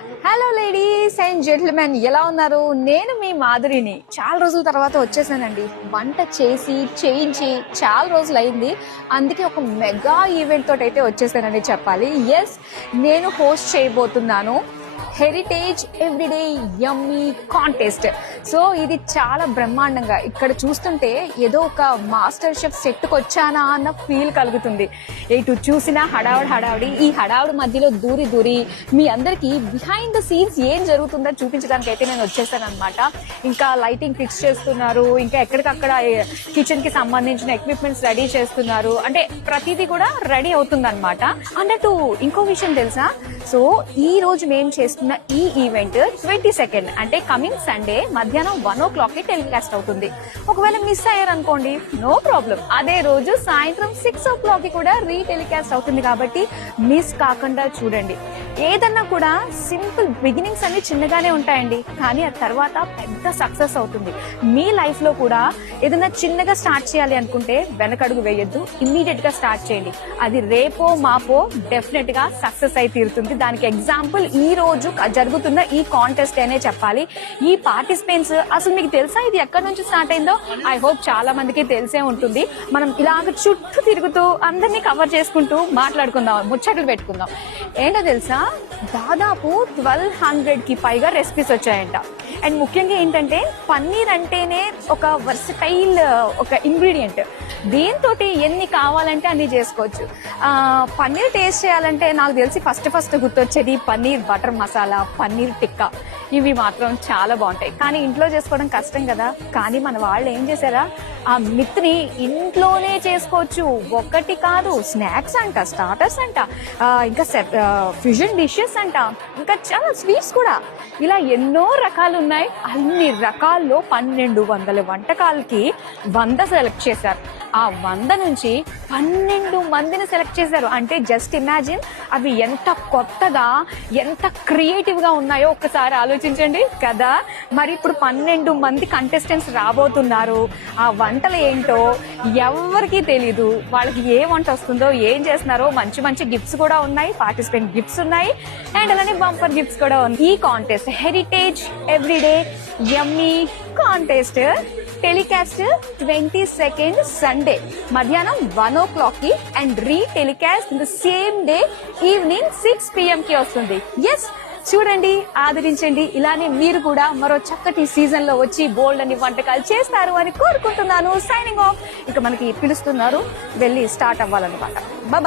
Hello ladies and gentlemen, ఎలా ఉన్నారు? నేను మీ మాధురిని. చాలా రోజుల తర్వాత వచ్చేసానండి. వంట చేయించి చాలా రోజులు అయింది. అందుకే ఒక మెగా ఈవెంట్ తోటి అయితే వచ్చేసానని చెప్పాలి. ఎస్, నేను హోస్ట్ చేయబోతున్నాను heritage everyday yummy contest. So ఇది చాలా బ్రహ్మాండంగా, ఇక్కడ చూస్తుంటే ఏదో ఒక మాస్టర్ షెఫ్ సెట్కి వచ్చానా అన్న ఫీల్ కలుగుతుంది. ఇటు చూసినా హడావుడి. ఈ హడావుడి మధ్యలో దూరి మీ అందరికీ బిహైండ్ ద సీన్స్ ఏం జరుగుతుందో చూపించడానికి అయితే నేను వచ్చేసాను అనమాట. ఇంకా లైటింగ్ ఫిక్స్ చేస్తున్నారు, ఇంకా ఎక్కడికక్కడ కిచెన్ కి సంబంధించిన ఎక్విప్మెంట్స్ రెడీ చేస్తున్నారు. అంటే ప్రతిదీ కూడా రెడీ అవుతుంది అనమాట. అన్నట్టు ఇంకో విషయం తెలుసా? సో ఈ రోజు మేము చేస్తున్న ఈ ఈవెంట్ 22nd అంటే కమింగ్ సండే మధ్యాహ్నం 1 o'clock టెలికాస్ట్ అవుతుంది. ఒకవేళ మిస్ అయ్యారనుకోండి, నో ప్రాబ్లం, అదే రోజు సాయంత్రం 6 o'clock కూడా రీటెలికాస్ట్ అవుతుంది. కాబట్టి మిస్ కాకుండా చూడండి. ఏదన్నా కూడా సింపుల్ బిగినింగ్స్ అన్ని చిన్నగానే ఉంటాయండి, కానీ ఆ తర్వాత పెద్ద సక్సెస్ అవుతుంది. మీ లైఫ్ లో కూడా ఏదైనా చిన్నగా స్టార్ట్ చేయాలి అనుకుంటే వెనకడుగు వేయొద్దు, ఇమ్మీడియట్ గా స్టార్ట్ చేయండి. అది రేపో మాపో డెఫినెట్ గా సక్సెస్ అయి తీరుతుంది. దానికి ఎగ్జాంపుల్ ఈ రోజు జరుగుతున్న ఈ కాంటెస్ట్ అనే చెప్పాలి. ఈ పార్టిసిపెంట్స్ అసలు మీకు తెలుసా ఇది ఎక్కడి నుంచి స్టార్ట్ అయిందో? ఐ హోప్ చాలా మందికి తెలిసే ఉంటుంది. మనం ఇలాగ చుట్టూ తిరుగుతూ అందరినీ కవర్ చేసుకుంటూ మాట్లాడుకుందాం, ముచ్చట్లు పెట్టుకుందాం. ఏంటో తెలుసా, దాదాపు 1200కి పైగా రెసిపీస్ వచ్చాయంట. అండ్ ముఖ్యంగా ఏంటంటే పన్నీర్ అంటేనే ఒక వర్సటైల్ ఒక ఇంగ్రీడియంట్. దీంతో ఎన్ని కావాలంటే అన్ని చేసుకోవచ్చు. పన్నీర్ టేస్ట్ చేయాలంటే నాకు తెలిసి ఫస్ట్ గుర్తొచ్చేది పన్నీర్ బటర్ మసాలా, పన్నీర్ టిక్కా. ఇవి మాత్రం చాలా బాగుంటాయి, కానీ ఇంట్లో చేసుకోవడం కష్టం కదా. కానీ మన వాళ్ళు ఏం చేశారా, ఆ మిత్ ని ఇంట్లోనే చేసుకోవచ్చు. ఒకటి కాదు, స్నాక్స్ అంట, స్టార్టర్స్ అంట, ఇంకా ఫ్యూజన్ డిషెస్ అంట, ఇంకా చాలా స్వీట్స్ కూడా. ఇలా ఎన్నో రకాలు ఉన్నాయి. అన్ని రకాల్లో 1200 వంటకాలకి 100 సెలెక్ట్ చేశారు. ఆ 100 నుంచి 12 మందిని సెలెక్ట్ చేశారు. అంటే జస్ట్ ఇమాజిన్ అవి ఎంత కొత్తగా, ఎంత క్రియేటివ్ గా ఉన్నాయో ఒక్కసారి ఆలోచించండి కదా. మరి ఇప్పుడు 12 మంది కంటెస్టెంట్స్ రాబోతున్నారు. ఆ వంటలు ఏంటో ఎవరికి తెలీదు. వాళ్ళకి ఏ వంట వస్తుందో, ఏం చేస్తున్నారో, మంచి గిఫ్ట్స్ కూడా ఉన్నాయి, పార్టిసిపెంట్ గిఫ్ట్స్ ఉన్నాయి, అండ్ అలానే బంపర్ గిఫ్ట్స్ కూడా ఉన్నాయి. ఈ contest Heritage everyday yummy contest telecast 22nd Sunday మధ్యాహ్నం 1 o'clock and retelecast the same day evening 6 PM వస్తుంది. ఎస్, చూడండి, ఆదరించండి. ఇలానే మీరు కూడా మరో చక్కటి సీజన్ లో వచ్చి బోల్డ్ అని వంటకాలు చేస్తారు అని కోరుకుంటున్నాను. Signing off. ఇక మనకి పిలుస్తున్నారు, వెళ్ళి స్టార్ట్ అవ్వాలన్నమాట. బాయ్.